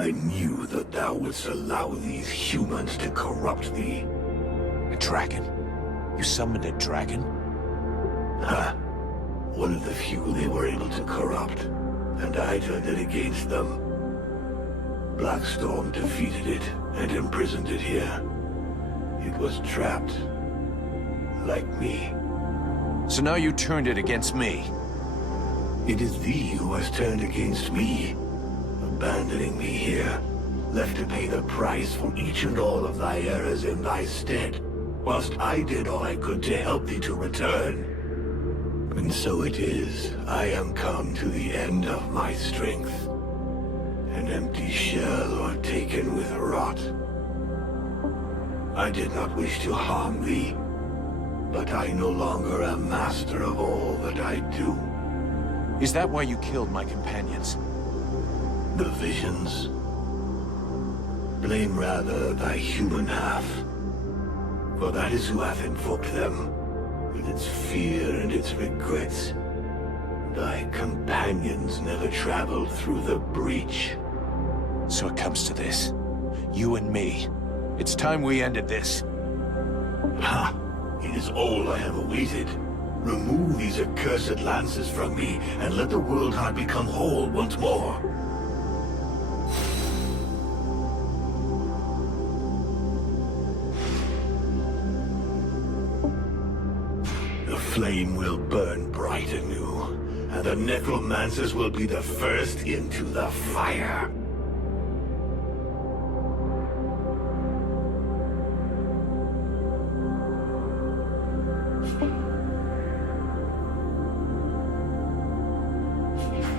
I knew that thou wouldst allow these humans to corrupt thee. A dragon? You summoned a dragon? Ha! One of the few they were able to corrupt, and I turned it against them. Blackstorm defeated it and imprisoned it here. It was trapped, like me. So now you turned it against me. It is thee who has turned against me, abandoning me here, left to pay the price for each and all of thy errors in thy stead, whilst I did all I could to help thee to return. And so it is, I am come to the end of my strength, an empty shell or taken with rot. I did not wish to harm thee, but I no longer am master of all that I do. Is that why you killed my companions? The visions? Blame rather thy human half, for that is who hath invoked them, with its fear and its regrets. Thy companions never traveled through the breach. So it comes to this. You and me. It's time we ended this. Ha! It is all I have awaited. Remove these accursed lances from me, and let the world heart become whole once more. The flame will burn bright anew, and the necromancers will be the first into the fire.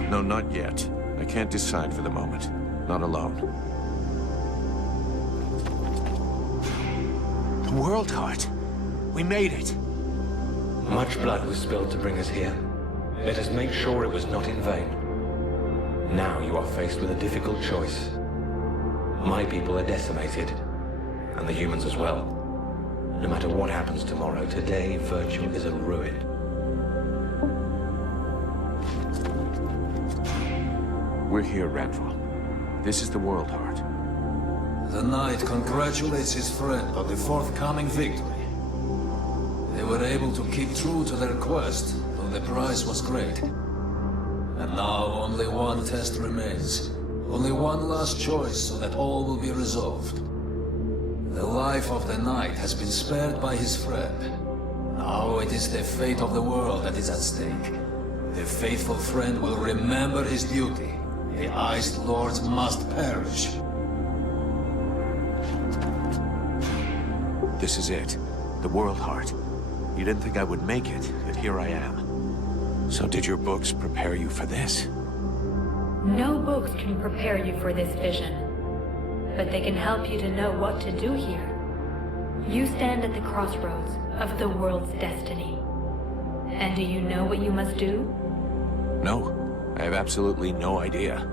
No, not yet. I can't decide for the moment. Not alone. The World Heart! We made it! Much blood was spilled to bring us here. Let us make sure it was not in vain. Now you are faced with a difficult choice. My people are decimated, and the humans as well. No matter what happens tomorrow, today virtue is a ruin. We're here, Randall. This is the World Heart. The knight congratulates his friend on the forthcoming victory. They were able to keep true to their quest, though the price was great. And now only one test remains. Only one last choice so that all will be resolved. The life of the knight has been spared by his friend. Now it is the fate of the world that is at stake. The faithful friend will remember his duty. The Iced Lords must perish. This is it. The World Heart. You didn't think I would make it, yet here I am. So did your books prepare you for this? No books can prepare you for this vision, but they can help you to know what to do here. You stand at the crossroads of the world's destiny. And do you know what you must do? No. I have absolutely no idea.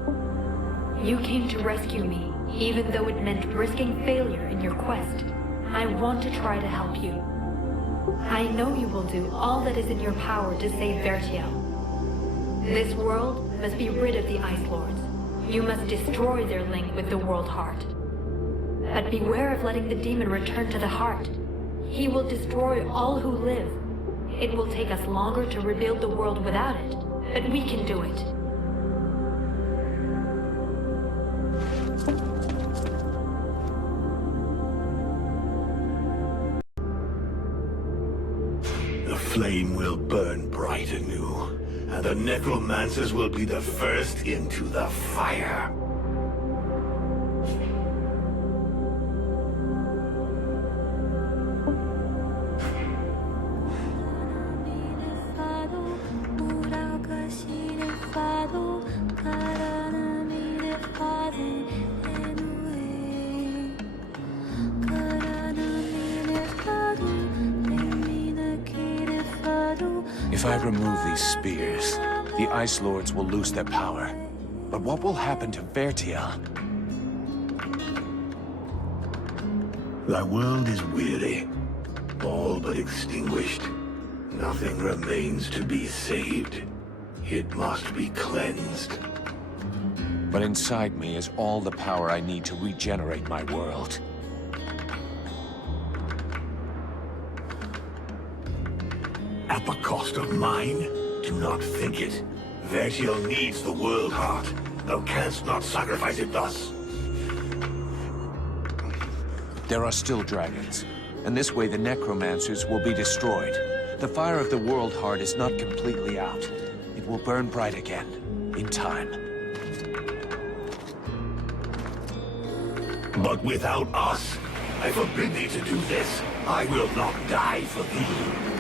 You came to rescue me, even though it meant risking failure in your quest. I want to try to help you. I know you will do all that is in your power to save Vertiel. This world must be rid of the Ice Lords. You must destroy their link with the World Heart. But beware of letting the demon return to the heart. He will destroy all who live. It will take us longer to rebuild the world without it, but we can do it. The flame will burn bright anew, and the necromancers will be the first into the fire. If I remove these spears, the Ice Lords will lose their power. But what will happen to Vertiel? Thy world is weary, all but extinguished. Nothing remains to be saved. It must be cleansed. But inside me is all the power I need to regenerate my world. At the cost of mine? Do not think it. Vertiel needs the world heart. Thou canst not sacrifice it thus. There are still dragons, and this way the necromancers will be destroyed. The fire of the world heart is not completely out. It will burn bright again, in time. But without us, I forbid thee to do this. I will not die for thee.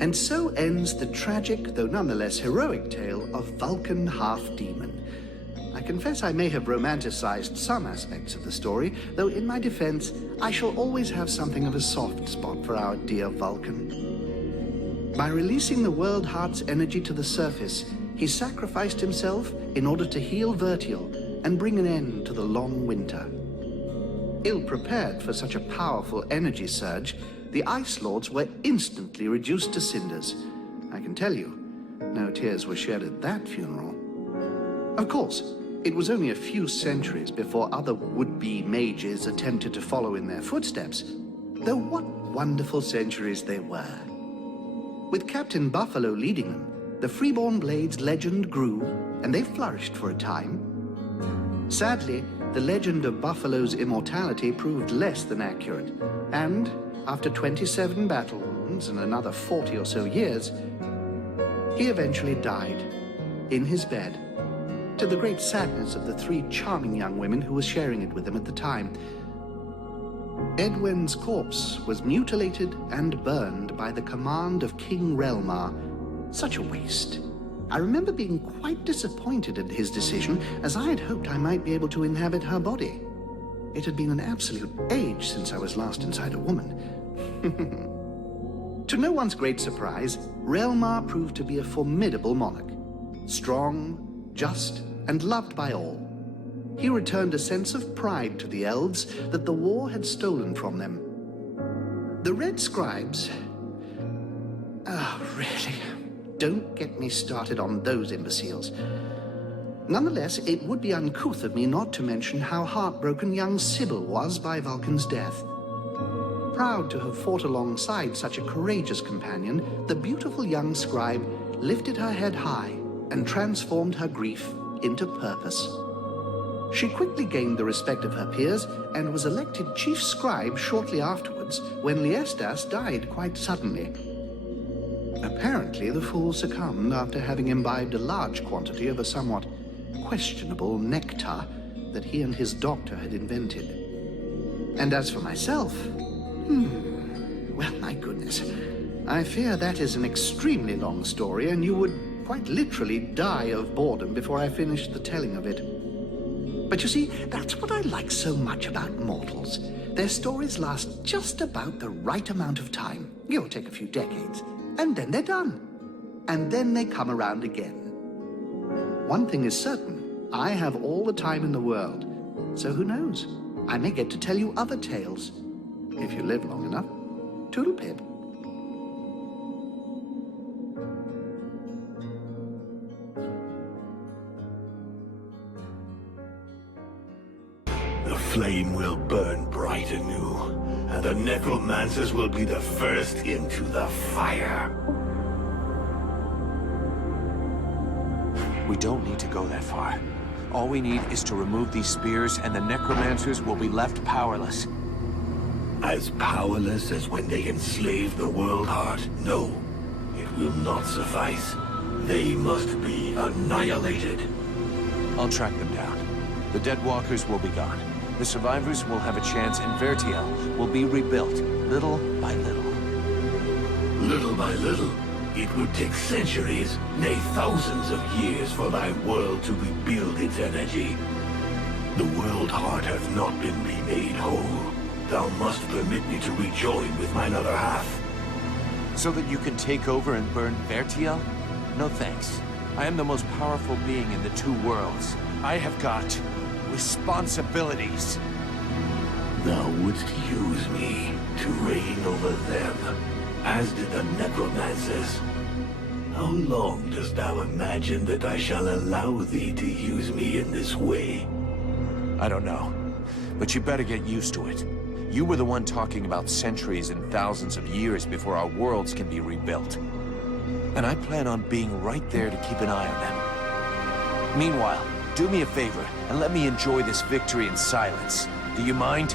And so ends the tragic, though nonetheless heroic tale of Vulcan Half-Demon. I confess I may have romanticized some aspects of the story, though in my defense, I shall always have something of a soft spot for our dear Vulcan. By releasing the World Heart's energy to the surface, he sacrificed himself in order to heal Vertiel and bring an end to the long winter. Ill-prepared for such a powerful energy surge, the Ice Lords were instantly reduced to cinders. I can tell you, no tears were shed at that funeral. Of course, it was only a few centuries before other would-be mages attempted to follow in their footsteps, though what wonderful centuries they were. With Captain Buffalo leading them, the Freeborn Blades legend grew, and they flourished for a time. Sadly, the legend of Buffalo's immortality proved less than accurate, and after 27 battle wounds and another 40 or so years, he eventually died in his bed, to the great sadness of the 3 charming young women who were sharing it with him at the time. Edwin's corpse was mutilated and burned by the command of King Relmar. Such a waste. I remember being quite disappointed at his decision, as I had hoped I might be able to inhabit her body. It had been an absolute age since I was last inside a woman. To no one's great surprise, Relmar proved to be a formidable monarch. Strong, just, and loved by all. He returned a sense of pride to the elves that the war had stolen from them. The Red Scribes... Oh, really? Don't get me started on those imbeciles. Nonetheless, it would be uncouth of me not to mention how heartbroken young Sybil was by Vulcan's death. Proud to have fought alongside such a courageous companion, the beautiful young scribe lifted her head high and transformed her grief into purpose. She quickly gained the respect of her peers and was elected chief scribe shortly afterwards when Liestas died quite suddenly. Apparently, the fool succumbed after having imbibed a large quantity of a somewhat questionable nectar that he and his doctor had invented. And as for myself, well, my goodness, I fear that is an extremely long story, and you would quite literally die of boredom before I finished the telling of it. But you see, that's what I like so much about mortals. Their stories last just about the right amount of time. It'll take a few decades, and then they're done. And then they come around again. One thing is certain, I have all the time in the world. So who knows? I may get to tell you other tales, if you live long enough. Toodle-pip. The flame will burn bright anew, and the necromancers will be the first into the fire. We don't need to go that far. All we need is to remove these spears, and the necromancers will be left powerless. As powerless as when they enslaved the World Heart? No, it will not suffice. They must be annihilated. I'll track them down. The Dead Walkers will be gone. The survivors will have a chance and Vertiel will be rebuilt, little by little. Little by little, it would take centuries, nay thousands of years for thy world to rebuild its energy. The world heart hath not been remade whole. Thou must permit me to rejoin with mine other half. So that you can take over and burn Vertiel? No thanks. I am the most powerful being in the two worlds. I have got responsibilities. Thou wouldst use me to reign over them, as did the necromancers. How long dost thou imagine that I shall allow thee to use me in this way? I don't know, but you better get used to it. You were the one talking about centuries and thousands of years before our worlds can be rebuilt. And I plan on being right there to keep an eye on them. Meanwhile, do me a favor and let me enjoy this victory in silence. Do you mind?